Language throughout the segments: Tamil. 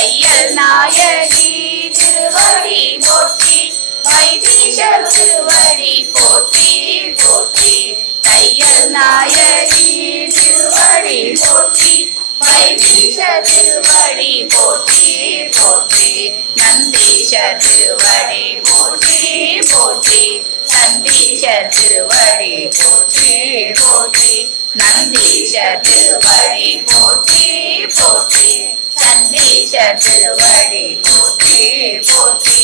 தையல் நாயகி திருவடி போற்றி வைத்தீஸ்வர் திருவடி போற்றி போற்றி தையல் நாயகி திருவடி போற்றி வைத்தீஸ்வர் திருவடி போற்றி போற்றி நந்தீஸ்வர் திருவடி போற்றி போற்றி நந்தீஸ்வர் திருவடி போற்றி போற்றி நந்தீஸ்வர் திருவடி போற்றி போற்றி நந்தீஸ்வர் திருவடி போற்றி போற்றி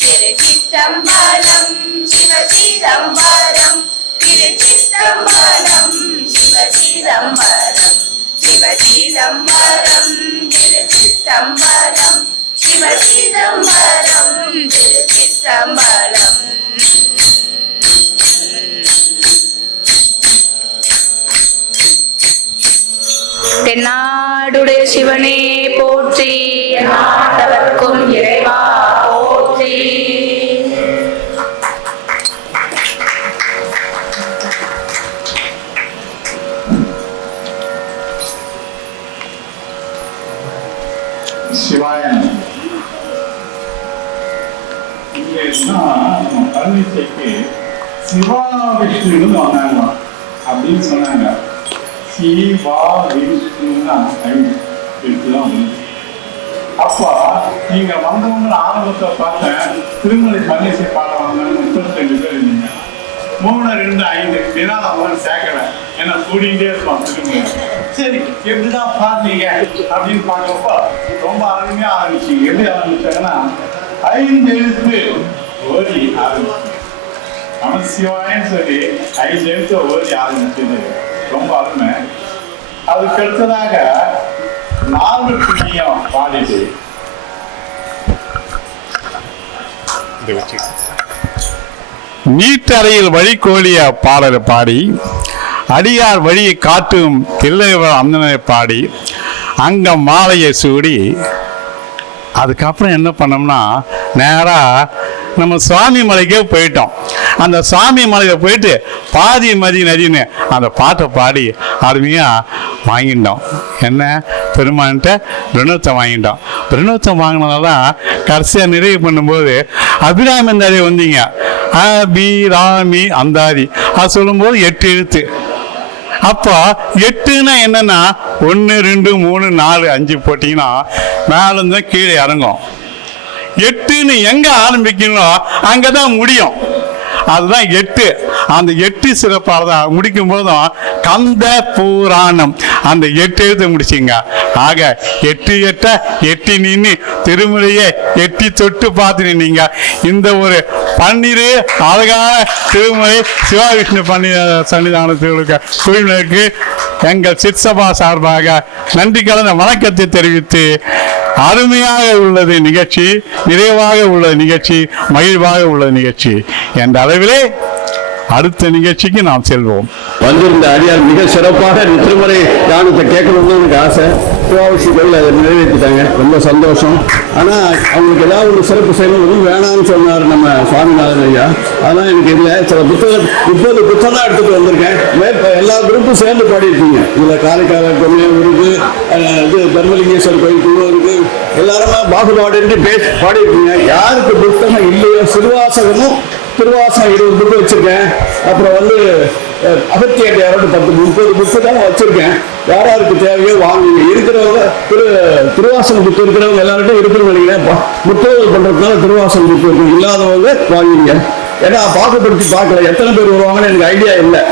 திருச்சிற்றம்பலம் சிவசிதம்பரம் திருச்சிற்றம்பலம் சிவசிதம்பரம் சிவசிதம்பரம் திருச்சிற்றம்பலம் சிவசிதம்பரம் திருச்சிற்றம்பலம். தென்னாடுடைய சிவனே போற்றி, நாட்டவர்க்கும் இறைவா போற்றி. சிவாய இங்க நம்ம பழனிசைக்கு சிவா விஷ்ணுன்னு வந்தாங்க அப்படின்னு சொன்னாங்க. சிவா விஷ்ணுன்னா இருக்குதான். அப்போ நீங்க வந்தவங்க ஆரம்பத்தை பார்த்தேன், திருமலை பழனிசை பாட வந்தாங்க 32 பேர் இருந்தீங்க. 3, 2, 5 தினம் அவங்க சேர்க்கல, ஏன்னா கூடிகிட்டே இருப்பான் திருமலை. சரி எப்படிதான் பாடுறீங்க அப்படின்னு பார்க்கப்போ ரொம்ப அருமையா ஆரம்பிச்சிங்க. எப்படி ஆரம்பிச்சாங்கன்னா 5 எழுத்து ஓடி ஆரம்பிச்சு நமசிவாயன்னு சொல்லி 5 எழுத்து ஓடி ஆரம்பிச்சது ரொம்ப அருமை. அதுக்கு அடுத்ததாக 4 புண்ணியம் பாடிட்டு நீட்டறையில் வழி கோழிய பாடலை பாடி, அடியார் வழியை காட்டும் தில்லைவர் அந்தனை பாடி, அங்க மாலையை சூடி, அதுக்கப்புறம் என்ன பண்ணோம்னா நேராக நம்ம சுவாமி மலைக்கே போயிட்டோம். அந்த சுவாமி மலையில் போயிட்டு பாதி மதி நதின்னு அந்த பாட்டை பாடி அருமையாக வாங்கிட்டோம். என்ன பெருமான்கிட்ட பிரணவத்தை வாங்கிட்டோம். பிரணவத்தை வாங்கினதான் கடைசியாக நிறைவு பண்ணும்போது அபிராமி அந்தாதி வந்தீங்க. அபிராமி அந்தாதி அது சொல்லும்போது 8 எழுத்து. அப்போ 8ன்னா என்னன்னா 1, 2, 3, 4, 5 போட்டிங்கன்னா மேலேருந்து கீழே இறங்கும். 8ன்னு எங்க ஆரம்பிக்கணும் அங்கதான் முடியும். அதுதான் 8. அந்த 8 சிறப்பாக தான் முடிக்கும் போதும் கந்த புராணம் அந்த 8 எழுத்து முடிச்சிங்க. ஆக 8 8 8 நின்று திருமுறையை 8 தொட்டு பார்த்து நின்னீங்க. இந்த ஒரு 12 அழகான திருமுறை சிவாவிஷ்ணு சன்னிதானத்திற்கு குழுவினருக்கு எங்கள் சிற்சபா சார்பாக நன்றி கலந்த வணக்கத்தை தெரிவித்து, அருமையாக உள்ளது நிகழ்ச்சி, நிறைவாக உள்ள நிகழ்ச்சி, மகிழ்வாக உள்ள நிகழ்ச்சி என்ற அளவிலே அடுத்த நிகழ்ச்சிக்கு நாம் செல்வோம். வந்திருந்த அடியார் மிக சிறப்பாக திருமுறை தியானத்தை கேட்கணும்னு எனக்கு ஆசை. சிவாவிஷிகள் அதை நிறைவேற்றிட்டாங்க, ரொம்ப சந்தோஷம். ஆனால் அவங்களுக்கு ஏதாவது ஒரு சிறப்பு செய்யணும் வேணாம்னு சொன்னார் நம்ம சுவாமிநாதன் ஐயா. அதெல்லாம் எனக்கு இல்லை. சில புத்தகம் 30 புத்தகம் எடுத்துகிட்டு வந்திருக்கேன். எல்லா குரூப்பும் சேர்ந்து பாடியிருக்கீங்க. இதில் காரைக்கால இருக்கு, இது தர்மலிங்கேஸ்வர் கோயில் குழு இருக்கு, எல்லாருமே பாகுபாடு பாடியிருக்கீங்க. யாருக்கு புத்தகம் இல்லையோ திருவாசகம் 20 புக்கு வச்சிருக்கேன். அப்புறம் அகத்தியாரோட 10 30 புக்கு தான் வச்சிருக்கேன். யாராருக்கு தேவையோ வாங்குங்க. இருக்கிறவங்க திருவாசகம் புக்கு இருக்கிறவங்க எல்லார்ட்டும் இருக்குன்னு நினைக்கிறேன். புத்தகம் பண்றதுனால திருவாசகம் புக்கு இருக்கு, இல்லாதவங்க வாங்கிங்க. ஏன்னா பாகுபடுத்தி பார்க்கல எத்தனை பேர் வருவாங்கன்னு எனக்கு ஐடியா இல்லை.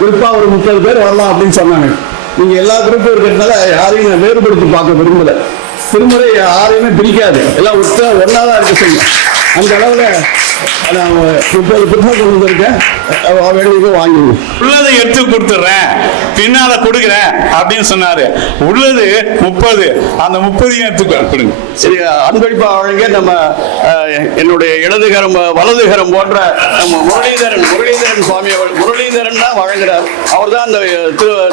குறிப்பா ஒரு 30 பேர் வரலாம் அப்படின்னு சொன்னாங்க. நீங்க எல்லா குரூப்பும் இருக்கிறதுனால யாரையும் நான் வேறுபடுத்தி பார்க்க விரும்பல. திருமுறை யாரையுமே பிரிக்காது, எல்லாம் ஒன்னாதான் இருக்க செய்யும். அந்த அளவுல நான் 30 புத்தகம் கொண்டு வந்திருக்கேன். வாங்கிடுவோம். உள்ளதை எடுத்து கொடுத்துட்றேன், பின்னால கொடுக்குறேன் அப்படின்னு சொன்னாரு. உள்ளது 30, அந்த 30 எடுத்து கொடுங்க. சரி, அன்பளிப்பா வழங்க நம்ம என்னுடைய இடதுகரம் வலதுகரம் போன்ற நம்ம முரளிதரன் சுவாமி முரளிதரன் தான் வழங்குறார். அவர் தான் அந்த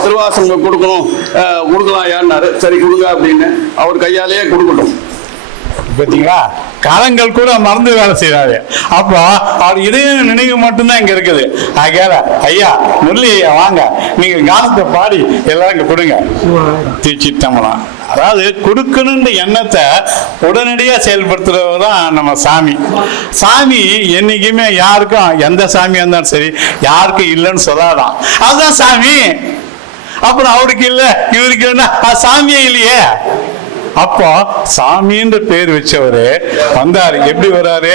திருவாசகம் கொடுக்கலாம் யாருன்னாரு. சரி கொடுங்க அப்படின்னு அவர் கையாலேயே கொடுக்கட்டும். பார்த்தீங்களா, காலங்கள் கூட மறந்து வேலை செய்யறாரு. அப்போ அவர் இதய நினைவு மட்டும்தான் இங்க இருக்குது. ஆகையால ஐயா முரளி ஐயா வாங்க, நீங்க கானத்தை பாடி எல்லாரும் இங்க கொடுங்க. திருச்சிற்றம்பலம். அதாவது கொடுக்கணுன்ற எண்ணத்தை உடனடியாக செயல்படுத்துறவர் தான் நம்ம சாமி. சாமி என்னைக்குமே யாருக்கும், எந்த சாமியாக இருந்தாலும் சரி, யாருக்கும் இல்லைன்னு சொல்லாதான், அதுதான் சாமி. அப்புறம் அவருக்கு இல்லை இவருக்கு இல்லைன்னா சாமியே இல்லையே. அப்போ சாமின்ற பேர் வச்சவரு வந்தாரு. எப்படி வராரு?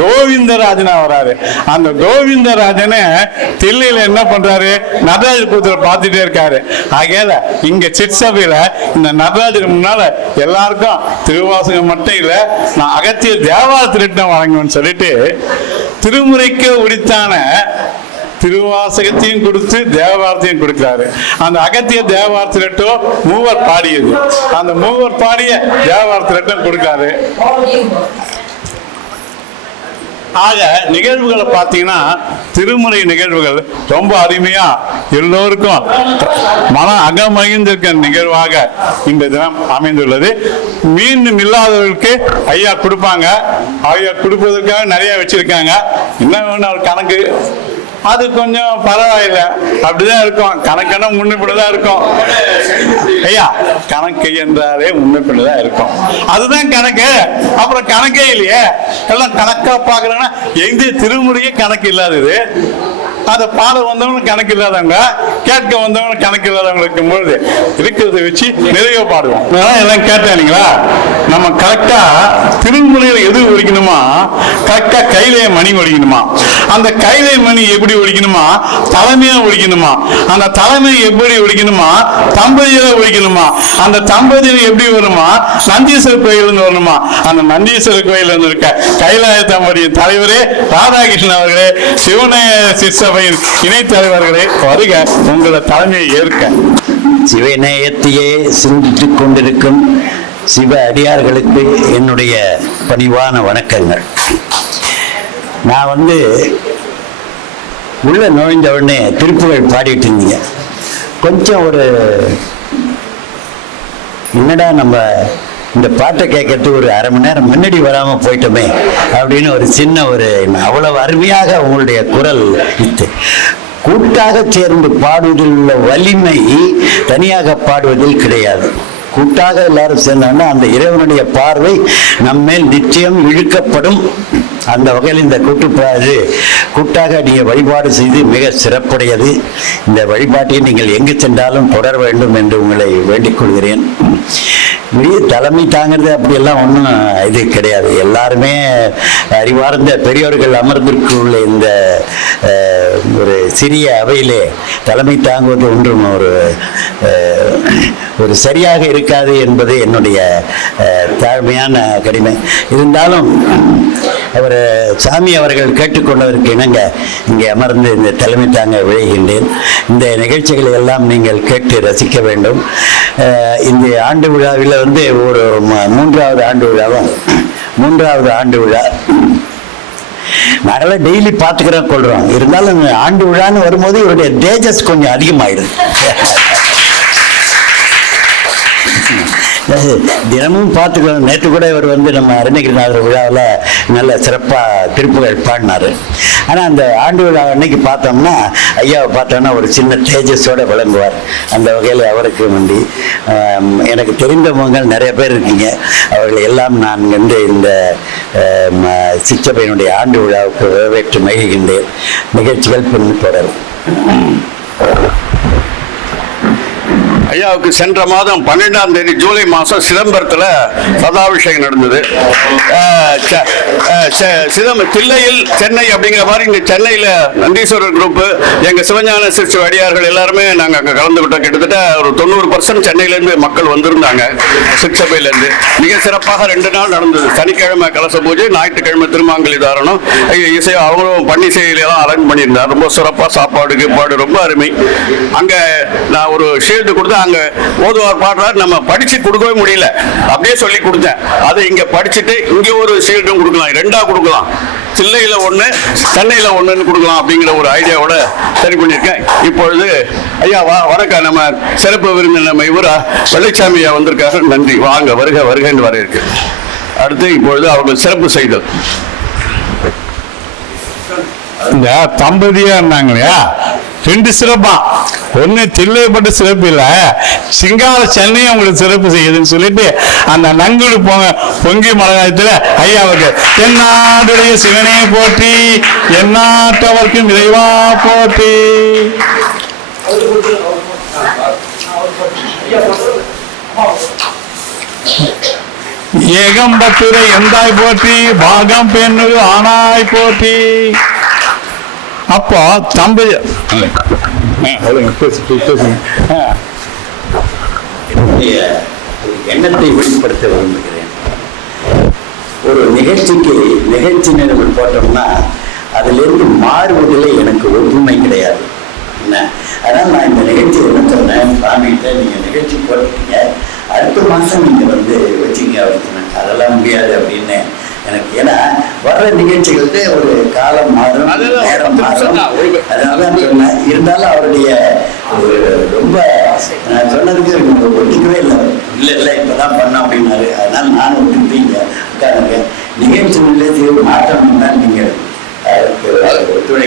கோவிந்தராஜனா வராரு. அந்த கோவிந்தராஜனை தில்லையில என்ன பண்றாரு? நடராஜர் கூத்துல பார்த்துட்டே இருக்காரு. ஆகையால இங்க சிற்சபையில இந்த நடராஜர் முன்னால எல்லாருக்கும் திருவாசகம் மட்டும் இல்ல, நான் அகத்திய தேவார திருட்டம் வழங்குவேன்னு சொல்லிட்டு திருமுறைக்கு உரித்தான திருவாசகத்தையும் கொடுத்து தேவாரத்தையும் கொடுக்கிறாரு. அந்த அகத்திய தேவாரத்திரட்டம் மூவர் பாடியது. அந்த மூவர் பாடிய தேவாரத்திரட்டம் கொடுக்கிறாரு. ஆக நிகழ்வுகளை பார்த்தீங்கன்னா திருமுறை நிகழ்வுகள் ரொம்ப அருமையா எல்லோருக்கும் மன அகமகிழ்ந்திருக்கிற நிகழ்வாக இந்த தினம் அமைந்துள்ளது. மீண்டும் இல்லாதவர்களுக்கு ஐயா கொடுப்பாங்க. ஐயா கொடுப்பதற்காக நிறைய வச்சிருக்காங்க. என்ன வேணும் ஒரு கணக்கு, அது கொஞ்சம் பரவாயில்லை, அப்படிதான் இருக்கும். கணக்கான முன்னிப்படிதான் இருக்கும். ஐயா கணக்கு என்றாலே முன்னிப்படிதான் இருக்கும், அதுதான் கணக்கு. அப்புறம் கணக்கே இல்லையே, எல்லாம் கணக்கா பாக்குறாங்கன்னா எந்த திருமுறையே கணக்கு இல்லாதது. அதை பாட வந்தவங்க கணக்கு இல்லாதவங்க, கேட்க வந்தவங்க கணக்கு இல்லாதவங்க இருக்கும் பொழுது இருக்கிறத வச்சு நிறைய பாடுவோம். எல்லாம் கேட்டாங்களா? நம்ம கரெக்டா திருமுறையில எது ஒழிக்கணுமா, கரெக்டா கையிலே மணி ஒழிக்கணுமா. அந்த கையிலே மணி எப்படி ஒழிக்கணுமா? தலைமையா ஒழிக்கணுமா. அந்த தலைமை எப்படி ஒழிக்கணுமா? தம்பதியில ஒழிக்கணுமா. அந்த தம்பதியில எப்படி வருமா? நந்தீஸ்வரர் கோயில் வரணுமா. அந்த நந்தீஸ்வரர் கோயில் இருக்க கைலாய தம்பதியின் தலைவரே ராதாகிருஷ்ணன் அவர்களே, சிவனய சிற்சபையின் இணைத் தலைவர்களே, வருக, உங்களை தலைமையை ஏற்க. சிவநேயத்தையே சிந்தித்துக் கொண்டிருக்கும் சிவ அடியார்களுக்கு என்னுடைய பணிவான வணக்கங்கள். நான் உள்ள நுழைந்த உடனே திருப்புகழ் பாடிட்டு இருந்தீங்க. கொஞ்சம் ஒரு என்னடா நம்ம இந்த பாட்டை கேட்கறதுக்கு ஒரு அரை மணி நேரம் முன்னாடி வராம போயிட்டோமே அப்படின்னு ஒரு சின்ன ஒரு, அவ்வளவு அருமையாக உங்களுடைய குரல் இத்து. கூட்டாக சேர்ந்து பாடுவதில் உள்ள வலிமை தனியாக பாடுவதில் கிடையாது. கூட்டாக எல்லாரும் சேர்ந்தாங்கன்னா அந்த இறைவனுடைய பார்வை நம்மேல் நிச்சயம் இழுக்கப்படும். அந்த வகையில் இந்த கூட்டாக நீங்கள் வழிபாடு செய்து மிக சிறப்புடையது. இந்த வழிபாட்டை நீங்கள் எங்கு சென்றாலும் தொடர வேண்டும் என்று உங்களை வேண்டிக் கொள்கிறேன். தலைமை தாங்கிறது அப்படியெல்லாம் ஒன்றும் இது கிடையாது. எல்லாருமே அறிவார்ந்த பெரியோர்கள் அமர்ந்திருக்குள்ள இந்த ஒரு சிறிய அவையிலே தலைமை தாங்குவது ஒன்றும் ஒரு சரியாக இருக்காது என்பது என்னுடைய தாழ்மையான கடிமை. இருந்தாலும் அவர் சாமி அவர்கள் கேட்டுக்கொண்டதற்கு இணங்க இங்கே அமர்ந்து இந்த தலைமை தாங்க விழைகின்றேன். இந்த நிகழ்ச்சிகளை எல்லாம் நீங்கள் கேட்டு ரசிக்க வேண்டும். இந்த ஆண்டு விழாவில் ஒரு மூன்றாவது ஆண்டு விழா நாங்களாம் டெய்லி பார்த்துக்கிறோம் கொள்றோம். இருந்தாலும் ஆண்டு விழான்னு வரும்போது இவருடைய தேஜஸ் கொஞ்சம் அதிகமாயிடுது. தினமும் பார்த்துக்கலாம். நேற்று கூட இவர் நம்ம அருணகிரிநாதர் விழாவில் நல்ல சிறப்பாக திருப்புகழ் பாடினார். ஆனால் அந்த ஆண்டு விழா அன்னைக்கு பார்த்தோம்னா ஐயாவை பார்த்தோம்னா ஒரு சின்ன தேஜஸோடு விளங்குவார். அந்த வகையில் அவருக்கு வேண்டி எனக்கு தெரிந்தவங்க நிறைய பேர் இருக்கீங்க. அவர்கள் எல்லாம் நான் இந்த சிற்றபையனுடைய ஆண்டு விழாவுக்கு வரவேற்று மகிழ்கின்றேன். நிகழ்ச்சிகள் பின் தொடரும். ஐயாவுக்கு சென்ற மாதம் 12ஆம் தேதி ஜூலை மாதம் சிதம்பரத்தில் சதாபிஷேகம் நடந்தது. தில்லையில் சென்னை அப்படிங்கிற மாதிரி இங்கே சென்னையில் நந்தீஸ்வரர் குரூப்பு, எங்கள் சிவஞான சிற்சபை அடியார்கள் எல்லாருமே நாங்கள் அங்கே கலந்துக்கிட்டோம். கிட்டத்தட்ட ஒரு 90% சென்னையிலேருந்து மக்கள் வந்திருந்தாங்க. சிற்சபையிலேருந்து மிக சிறப்பாக 2 நாள் நடந்தது. சனிக்கிழமை கலச பூஜை, ஞாயிற்றுக்கிழமை திருமாங்கலி தாரணம், இசை அவங்களும் பன்னிசையிலாம் அரேஞ்ச் பண்ணியிருந்தார். ரொம்ப சிறப்பாக சாப்பாடு கீப்பாடு ரொம்ப அருமை. அங்கே நான் ஒரு ஷீல்டு கொடுத்து அங்க ஓதுவார் பாடுறாரு, நம்ம படிச்சு கொடுக்கவே முடியல, அப்படியே சொல்லி கொடுத்தேன். அதை இங்க படிச்சுட்டு இங்க ஒரு ஷீல்டும் கொடுக்கலாம், 2ஆ கொடுக்கலாம். தில்லையில 1 சென்னையில 1ன்னு கொடுக்கலாம் அப்படிங்கிற ஒரு ஐடியாவோட சரி பண்ணியிருக்கேன். இப்பொழுது ஐயா வணக்கம். நம்ம சிறப்பு விருந்தினர் நம்ம இவரா வெள்ளைச்சாமி ஐயா வந்திருக்காரு. நன்றி, வாங்க, வருக வருகன்னு வர இருக்கு. அடுத்து இப்பொழுது அவர்கள் சிறப்பு செய்தல். இந்த தம்பதியா இருந்தாங்க இல்லையா, 2 சிறப்பா. ஒன்று தில்லைப்பட்ட சிறப்பு இல்லை, சிங்கார சென்னையும் உங்களுக்கு சிறப்பு செய்யுதுன்னு சொல்லிட்டு அந்த நங்குடு பொங்கி மலையாளத்தில் ஐயாவுக்கு தென்னாடுடைய சிவனே போற்றி, எந்நாட்டவர்க்கும் இறைவா போற்றி. ஏகம்பத்துரை எந்தாய் போற்றி, பாகம் பெண்ணு ஆனாய் போற்றி. அப்போ தம்பி என்னுடைய எண்ணத்தை வெளிப்படுத்த விரும்புகிறேன். ஒரு நிகழ்ச்சி நிறுவனம் போட்டோம்னா அதிலிருந்து மாறுவதில் எனக்கு ஒற்றுமை கிடையாது. என்ன அதனால் நான் இந்த நிகழ்ச்சி என்ன சொன்னேன், சாமிகிட்ட நீங்கள் நிகழ்ச்சி போட்டுட்டீங்க, அடுத்த மாதம் நீங்கள் வந்து வச்சிங்க அப்படின்னு. அதெல்லாம் முடியாது அப்படின்னு எனக்கு, ஏன்னா வர்ற நிகழ்ச்சிகளுக்கு ஒரு காலம் மாறும், நேரம் மாறும். அதனால சொன்னேன். இருந்தாலும் அவருடைய ரொம்ப நான் சொன்னதுக்கு ஒட்டிக்கவே இல்லை இப்பதான் பண்ணோம் அப்படின்னாரு. அதனால நானும் ஒட்டுப்பீங்க உட்காருங்க. நிகழ்ச்சி மாற்றம் தான் நீங்க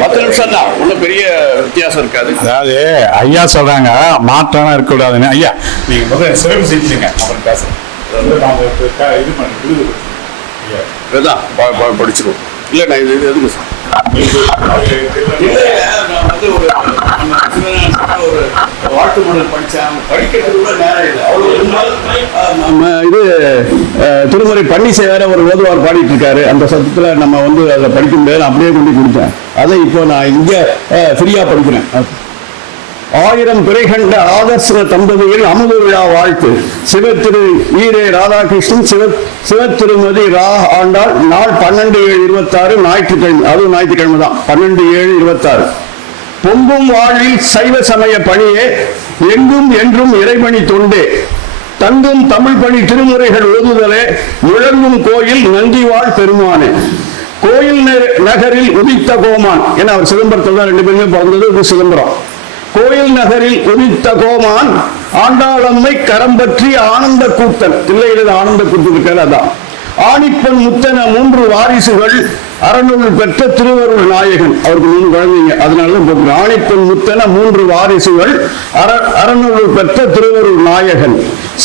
10 நிமிஷம் தான், ஒன்றும் பெரிய வித்தியாசம் இருக்காது. அதாவது ஐயா சொல்றாங்க மாற்றம் இருக்கக்கூடாதுன்னு. ஐயா நீங்க முதல்ல சிறப்பு செஞ்சுங்க, அப்புறம் பேசுறேன். இது பண்ணி இதுதான் படிச்சிருவோம். இல்லை நான் இது எதுக்கு நான் வந்து ஒரு வாழ்த்து மடல் படித்தேன், படிக்கிறது கூட நேரம் இல்லை. அவ்வளோ நம்ம இது திருமுறை பன்னிசை வேற ஒரு ஓதுவார் பாடிட்டு இருக்காரு. அந்த சத்தத்தில் நம்ம வந்து அதை படிக்க முடியாது, அப்படியே கொண்டு கொடுத்தேன். அதை இப்போ நான் இங்கே ஃப்ரீயாக படிக்கிறேன். 1000 பிறை கண்ட ஆதர்சன தம்பதியில் அமுத விழா வாழ்த்து. சிவத்திரு ஈரே ராதாகிருஷ்ணன், சிவத்திருமதி ரா ஆண்டாள். நாள் 12/7/26 ஞாயிற்றுக்கிழமை. அதுவும் ஞாயிற்றுக்கிழமை தான், 12/7/26. பொங்கும் வாழ்வில் சைவ சமய பணியே, எங்கும் என்றும் இறைபணி தொண்டே, தங்கும் தமிழ் பணி திருமுறைகள் ஓதுதலே, முழங்கும் கோயில் நந்திவாழ் பெருமானே. கோயில் நகரில் உதித்த கோமான், ஏன்னா அவர் சிதம்பரத்தில் தான் 2 பேருமே பிறந்தது, இது சிதம்பரம். கோயில் நகரில் உதித்த கோமான் ஆண்டாளம்மை கரம் பற்றி ஆனந்த கூத்தன். தில்லையில் ஆனந்த கூத்தன் இருக்காரு, அதான். ஆணிப்பன் முத்தன 3 வாரிசுகள், அறநூல் பெற்ற திருவருள் நாயகன். அவருக்கு 3 குழந்தைங்க, அதனால ஆணிப்பன் முத்தன 3 வாரிசுகள், அறநூல் பெற்ற திருவருள் நாயகன்.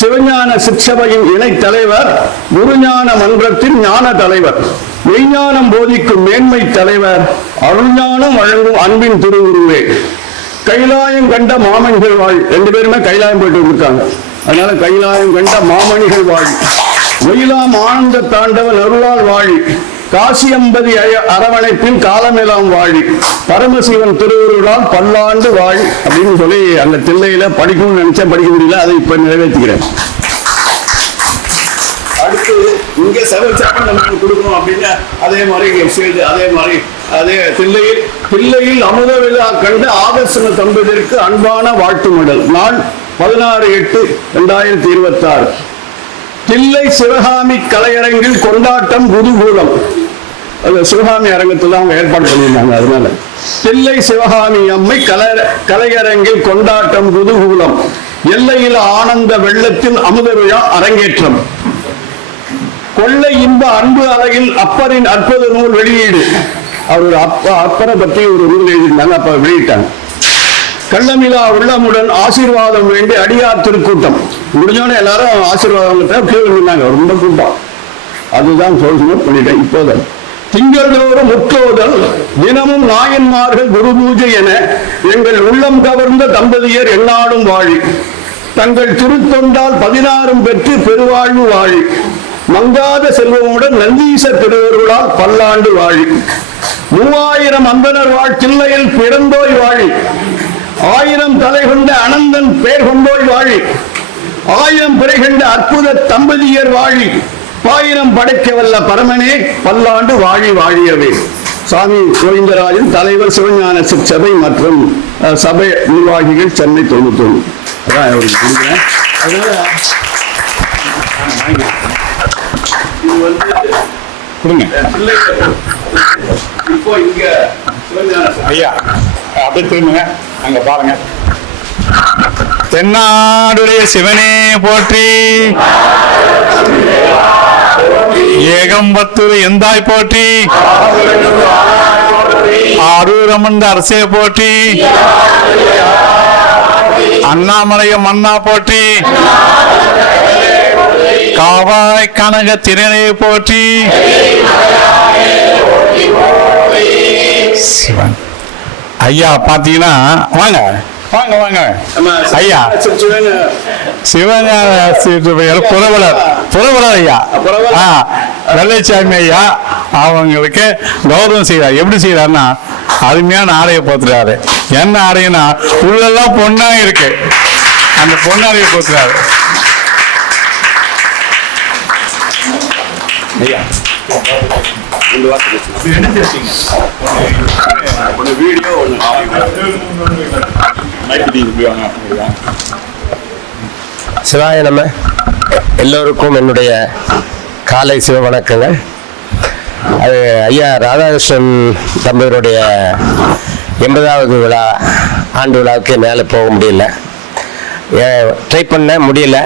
சிவஞான சிற்சபையின் இணை தலைவர், குருஞான மன்றத்தின் ஞான தலைவர், மெய்ஞானம் போதிக்கும் மேன்மை தலைவர், அருள்ஞானம் வழங்கும் அன்பின் திருவுருவே. கைலாயம் கண்ட மாமணிகள் வாழ். 2 பேருமே கைலாயம் போயிட்டு இருக்காங்க, அதனால கைலாயம் கண்ட மாமணிகள் வாழ். ஒயிலாம் ஆனந்த தாண்டவன் அருளால் வாழி, காசியம்பதி அரவணைப்பில் காலமெல்லாம் வாழி, பரமசிவன் திருவுருளால் பல்லாண்டு வாழி அப்படின்னு சொல்லி அந்த தில்லையில படிக்கணும்னு நினைச்சேன், படிக்க முடியல. அதை இப்ப நிறைவேற்றுகிறேன். அடுத்து இங்க சர்வச்சாரம் நமக்கு கொடுக்கணும் அப்படின்னு அதே மாதிரி அதே தில்லையில் அமுத விழா கண்ட ஆதர்சன தம்பதியருக்கு அன்பான வாழ்த்து மடல். நாள் 16/8/2026. தில்லை சிவகாமி கலையரங்கில் கொண்டாட்டம் குதூகூலம். அது சிவகாமி அரங்கத்தில் அவங்க ஏற்பாடு பண்ணியிருந்தாங்க. அதனால தில்லை சிவகாமி அம்மை கலையரங்கில் கொண்டாட்டம் குதூகூலம். எல்லையில் ஆனந்த வெள்ளத்தின் அமுத விழா அரங்கேற்றம். கொள்ளை இன்ப அன்பு அலையில் அப்பரின் அற்புத நூல் வெளியீடு. அவர் அப்பரை பற்றி ஒரு நூல் எழுதியிருந்தாங்க, அப்ப வெளியிட்டாங்க. கள்ளமிலா உள்ளமுடன் ஆசீர்வாதம் வேண்டி அடியார் திருக்கூட்டம். முடிஞ்சோன்னு எல்லாரும் ஆசீர்வாதம் இருந்தாங்க, ரொம்ப கூட்டம். அதுதான் சொல்லணும் பண்ணிட்டேன். இப்போதான் திங்கள்தோறும் முற்றோதல், தினமும் நாயன்மார்கள் குரு பூஜை என எங்கள் உள்ளம் கவர்ந்த தம்பதியர் எந்நாடும் வாழி, தங்கள் திருத்தொண்டால் 16 பெற்று பெருவாழ்வு வாழி, மங்காத செல்வமுடன் நந்தீச திருவருளால் பல்லாண்டு வாழி, 3000 அந்தனர் வாழ் தில்லையில் பிறந்தோய் வாழி, 1000 தலை கொண்ட அனந்தன் பேர் கொண்டோய் வாழி, 1000 பிறை கண்ட அற்புத தம்பதியர் வாழி, 1000 படைக்க வல்ல பரமனே பல்லாண்டு வாழி வாழியவே. சாமி கோவிந்தராஜன், தலைவர் சிவஞான சிற்சபை மற்றும் சபை நிர்வாகிகள், சென்னை 91. அதான் அவருக்கு கொடுக்குறேன். அதனால இது வந்து கொடுங்க இப்போ இங்க ஐயா அப்படியே திரும்புங்க, அங்க பாருங்க. தென்னாடுடைய சிவனே போற்றி, ஏகம்பத்துரை எந்தாய் போற்றி, அரூரமந்த அரசே போற்றி, அண்ணாமலைய மன்னா போற்றி, காவாய் கனக திறனையை போற்றி. சிவன் ஐயா பாத்தீங்கன்னா வாங்க வாங்க வாங்க ஐயா சிவஞான புறவலர் ஐயா வெள்ளைச்சாமி ஐயா அவங்களுக்கு கௌரவம் செய்யறாரு. எப்படி செய்யறாருன்னா அருமையான ஆடையை போத்துறாரு. என்ன ஆடைன்னா உள்ளெல்லாம் பொண்ணா இருக்கு, அந்த பொன்னாடையை போத்துறாரு ஐயா. சிவாய நம. எல்லோருக்கும் என்னுடைய காலை சிவ வணக்கங்கள். அது ஐயா ராதாகிருஷ்ணன் தம்பியருடைய 80வது விழா ஆண்டு விழாவுக்கு மேலே போக முடியல, ட்ரை பண்ண முடியல.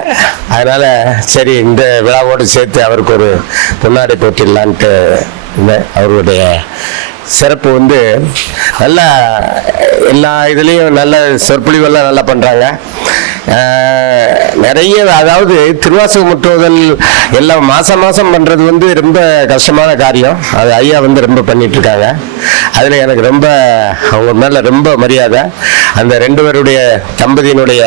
அதனால் சரி இந்த விழாவோடு சேர்த்து அவருக்கு ஒரு பொன்னாடை போட்டிடலான்ட்டு இருந்தேன். அவருடைய சிறப்பு வந்து நல்லா எல்லா இதுலேயும் நல்ல சொற்பொழிவெல்லாம் நல்லா பண்ணுறாங்க. நிறைய அதாவது திருவாசகம் முற்றுவதல் எல்லாம் மாதம் மாதம் பண்ணுறது வந்து ரொம்ப கஷ்டமான காரியம். அது ஐயா வந்து ரொம்ப பண்ணிகிட்ருக்காங்க. அதில் எனக்கு ரொம்ப அவங்க மேலே ரொம்ப மரியாதை. அந்த 2 பேருடைய தம்பதியினுடைய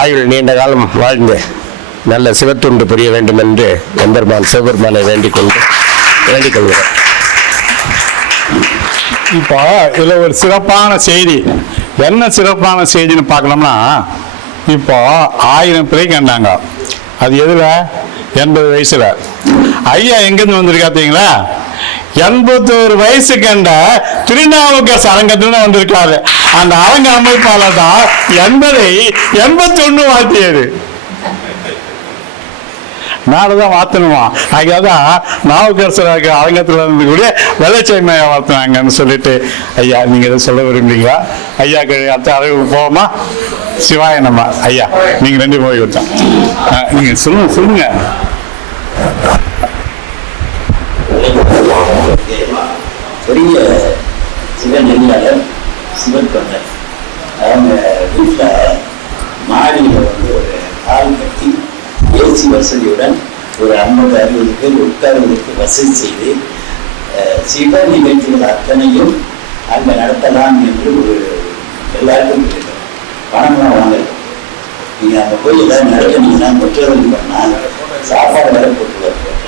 ஆயுள் நீண்ட காலம் வாழ்ந்து நல்ல சிவத்துண்டு புரிய வேண்டும் என்று எம்பெருமான் சிவபெருமானை வேண்டிக் கொள்கிறேன். இப்போ இதுல ஒரு சிறப்பான செய்தி, என்ன சிறப்பான செய்தின்னு பார்க்கலாம்னா, இப்போ 1000 பிள்ளை கண்டாங்க. அது எதுல? 80 வயசுல. ஐயா எங்கிருந்து வந்திருக்கா தெரியுங்களா? 81 வயசு கண்ட திருநாவுக்கரசு அரங்கத்துல வந்திருக்காரு. அந்த அரங்க அமைப்பாளர் தான் 80 81 வாழ்த்தியது. நாடுதான் வாத்தணுமா. அதுக்காகதான் நாவுக்கரசர் அரங்கத்தில் இருந்தக்கூடிய வெள்ளைச்சாமியை வாழ்த்தினாங்கன்னு சொல்லிட்டு ஐயா நீங்க எதை சொல்ல விரும்புறீங்களா? ஐயா அடுத்த அறிவு போவோமா? சிவாய நம்ம ஐயா நீங்க 2 போய் கொடுத்தோம். நீங்க சொல்லுங்க. பெரிய சிவநெறியாளர் சிவத்தொண்டர் அவங்க வீட்டில் மாடியில் வந்து ஒரு கால் கட்டி ஏசி வசதியுடன் ஒரு 50-60 பேர் உட்கார்வதற்கு வசதி செய்து சிவ நிகழ்ச்சிகள் அத்தனையும் அங்கே நடத்தலாம் என்று ஒரு எல்லாருக்கும் பணம்லாம் வாங்கல. நீங்கள் அங்கே போய் ஏதாவது நடத்தினீங்கன்னா முற்றவழி பண்ணால் சாப்பாடு வேலை போட்டு வருவோம்.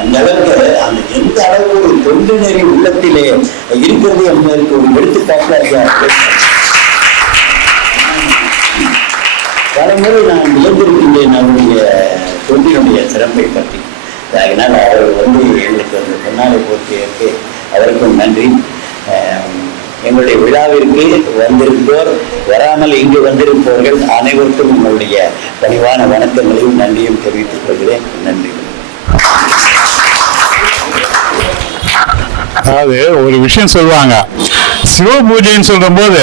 அந்த அளவுக்கு அந்த எந்த அளவுக்கு ஒரு தொண்டு நெறி உள்ளத்திலே இருக்கிறது என்பதற்கு ஒரு எடுத்துக்காட்டு ஐயா. பலமுறை நான் வியந்திருக்கின்றேன் அவருடைய தொண்டினுடைய சிறப்பை பற்றி. அதனால் அவர் வந்து எங்களுக்கு அந்த பொன்னாடை போட்டியிருக்கு, அவருக்கும் நன்றி. எங்களுடைய விழாவிற்கு வந்திருப்போர் வராமல் இங்கு வந்திருப்பவர்கள் அனைவருக்கும் உங்களுடைய பணிவான வணக்கங்களையும் நன்றியும் தெரிவித்துக் கொள்கிறேன். நன்றி. அதாவது ஒரு விஷயம் சொல்லுவாங்க, சிவ பூஜைன்னு சொல்ற போது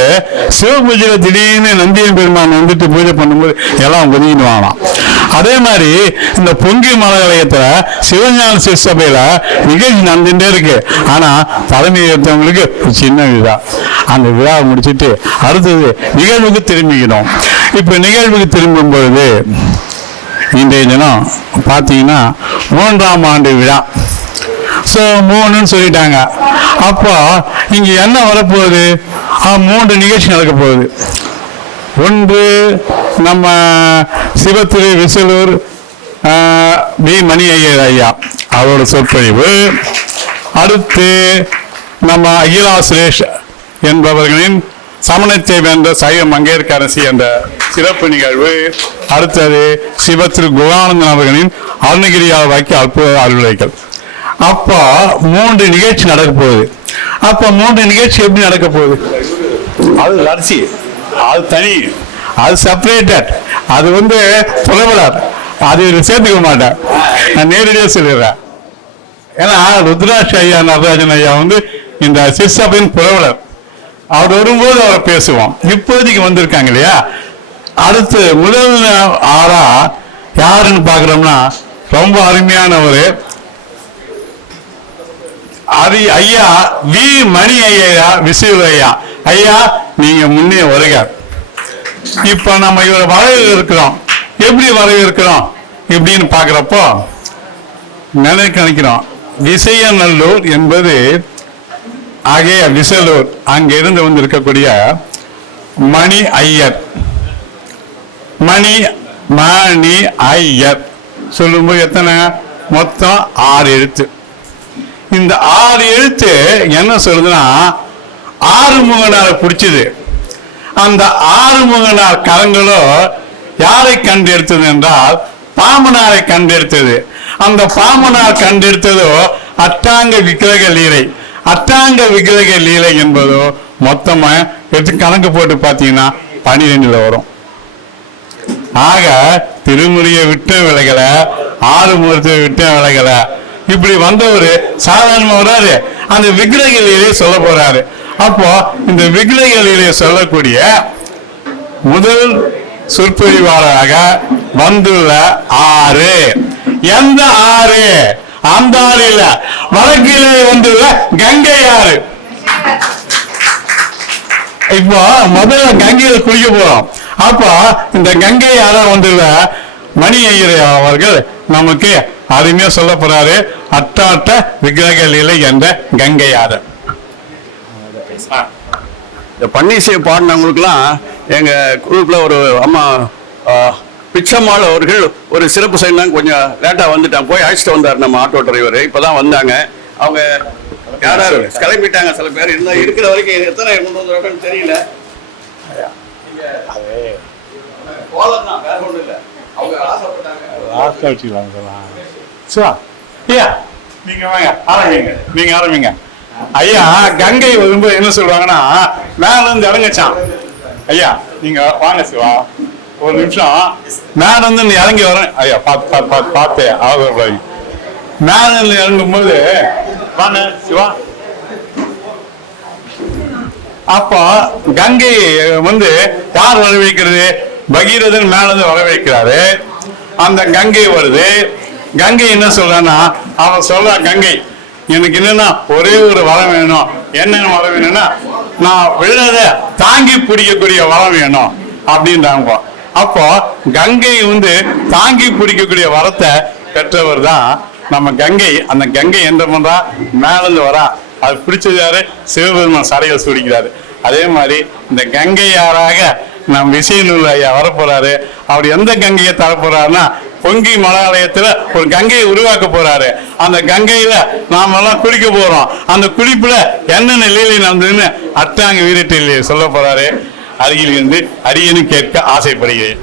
சிவ பூஜையில திடீர்னு நந்தியன் பெருமான் வந்துட்டு பூஜை பண்ணும்போது எல்லாம் ஒதுங்கிட்டு வாங்கலாம். அதே மாதிரி இந்த பொங்கி மலையத்துல சிவஞான சிவசபையில நிகழ்ச்சி நடந்துட்டே இருக்கு. ஆனா தலைமை ஏற்றவங்களுக்கு சின்ன விழா, அந்த விழாவை முடிச்சுட்டு அடுத்தது நிகழ்வுக்கு திரும்பிக்கணும். இப்ப நிகழ்வுக்கு திரும்பும் பொழுது இன்றைய தினம் பார்த்தீங்கன்னா 3ஆம் ஆண்டு விழா. ஸோ 3ன்னு சொல்லிட்டாங்க. அப்போ இங்க என்ன வரப்போகுது? 3 நிகழ்ச்சி நடக்க போகுது. ஒன்று நம்ம சிவத்திரு விசலூர் பி மணி ஐயர் ஐயா அவரோட சொற்பொழிவு. அடுத்து நம்ம அகிலா சுரேஷ் என்பவர்களின் சமணத்தை வென்ற சைவ மங்கையர்க்கரசி என்ற சிறப்பு நிகழ்வு. அடுத்தது சிவத்திரு குகானந்தன் அவர்களின் அருணகிரியார் வாக்கிய அற்புத அலுவலைகள். அப்போ 3 நிகழ்ச்சி நடக்க போகுது. அப்போ 3 நிகழ்ச்சி எப்படி நடக்க போகுது? அது அரிசி, அது தனி, அது செப்பரேட்டட், அது வந்து புலவலர், அது சேர்த்துக்க மாட்டேன். நான் நேரடியாக சொல்லிடுறேன். ஏன்னா ருத்ராட்சி ஐயா நடராஜன் ஐயா வந்து இந்த சிற்சபையின் புலவலர். அவர் வரும்போது அவரை பேசுவோம். இப்போதைக்கு வந்திருக்காங்க இல்லையா? அடுத்து முதல் ஆளா யாருன்னு பார்க்குறோம்னா ரொம்ப அருமையான ஒரு அது ஐயா வி மணி ஐயா விசுவல் ஐயா. ஐயா நீங்க முன்னே வருக. இப்ப நம்ம இவரை வரவேற்க இருக்கிறோம். எப்படி வரவேற்கிறோம் இப்படின்னு பாக்குறப்போ நினைக்கிறோம் விசயநல்லூர் என்பது ஆகிய விசலூர் அங்கிருந்து வந்து இருக்கக்கூடிய மணி ஐயர். மணி ஐயர் சொல்லும்போது எத்தனை மொத்தம் 6 எழுத்து. இந்த 6 எழுத்து என்ன சொல்றதுன்னா ஆறுமுகனார் பிடிச்சது. அந்த ஆறுமுகனார் கரங்களோ யாரை கண்டெடுத்தது என்றால் பாமனாரை கண்டெடுத்தது. அந்த பாமனார் கண்டெடுத்ததோ அட்டாங்க விக்கிரக லீலை. அட்டாங்க விக்கிரக லீலை என்பதோ மொத்தமா எடுத்து கணக்கு போட்டு பார்த்தீங்கன்னா 12 வரும். ஆக திருமுறையை விட்ட விலகலை, ஆறுமுகத்தை விட்ட விலகலை. இப்படி வந்தவர் சாதாரணமா வராரு, அந்த விக்கிரக லீலையை சொல்ல போறாரு. அப்போ இந்த விக்கிரக லீலையை சொல்லக்கூடிய முதல் சொற்பொழிவாளராக வந்துள்ள 6 எந்த 6? அந்த 6 இல்ல, வடக்கிலே வந்துள்ள கங்கை 6. இப்போ முதல்ல கங்கையில குளிக்க போறோம். அப்போ இந்த கங்கை 6 வந்துள்ள மணி ஐயர் அவர்கள் நமக்கு அருமையா சொல்ல போறாரு. அட்டாட்ட விக்கிரக லீலை என்ற கங்கை 6. இந்த பன்னிசை பாடினவங்களுக்குலாம் எங்க குரூப்ல ஒரு அம்மா பிச்சம்மாள் அவர்கள் ஒரு சிறப்பு செய்யணும். கொஞ்சம் லேட்டா வந்துட்டாங்க, போய் அழைச்சிட்டு வந்தார் நம்ம ஆட்டோ டிரைவர். இப்பதான் வந்தாங்க. அவங்க யாராரு கிளம்பிட்டாங்க. சில பேர் இருந்தா இருக்கிற வரைக்கும் எத்தனை கொண்டு வந்திருக்காங்கன்னு தெரியல. வேற ஒன்றும் இல்லை, அவங்க ஆசைப்பட்டாங்க. நீங்க வாங்க, ஆரம்பிங்க. நீங்க ஆரம்பிங்க ஐயா. கங்கை வரும்போது என்ன சொல்லுவாங்கன்னா மேல இருந்து இறங்கச்சான். ஐயா நீங்க வாங்க சிவா, ஒரு நிமிஷம். மேல இருந்து இறங்கி வரேன் ஐயா. பார்த்து ஆகக்கூடாது. மேல இருந்து இறங்கும் போது வாங்க சிவா. அப்போ கங்கை வந்து யார் வரவேற்கிறது? பகீரதன் மேல இருந்து வரவேற்கிறாரு. அந்த கங்கை வருது. கங்கை என்ன சொல்றான்னா, அவன் சொல்ற கங்கை எனக்கு என்னன்னா ஒரே ஒரு வரம் வேணும். என்ன வரம் வேணும்னா நான் விழுறத தாங்கி பிடிக்கக்கூடிய வரம் வேணும் அப்படின்றாங்க. அப்போ கங்கை வந்து தாங்கி பிடிக்கக்கூடிய வரத்தை பெற்றவர் தான் நம்ம கங்கை. அந்த கங்கை என்ன பண்றா? மேலிருந்து வரா. அது பிடிச்சது யாரு? சிவபெருமான் சடையில் சூடிக்கிறாரு. அதே மாதிரி இந்த கங்கை யாராக நம் விசயநல்லூர் ஐயா வரப்போறாரு. அவர் எந்த கங்கையை தரப்போறாருன்னா பொங்கி மலாலயத்துல ஒரு கங்கையை உருவாக்க போறாரு. அந்த கங்கையில நாம எல்லாம் குளிக்க போறோம். அந்த குளிப்புல என்னென்ன லீலை நடந்ததுன்னு அட்டாங்க வீரட்டிலே சொல்ல போறாரு. அருகில் இருந்து அரியனும் கேட்க ஆசைப்படுகிறேன்.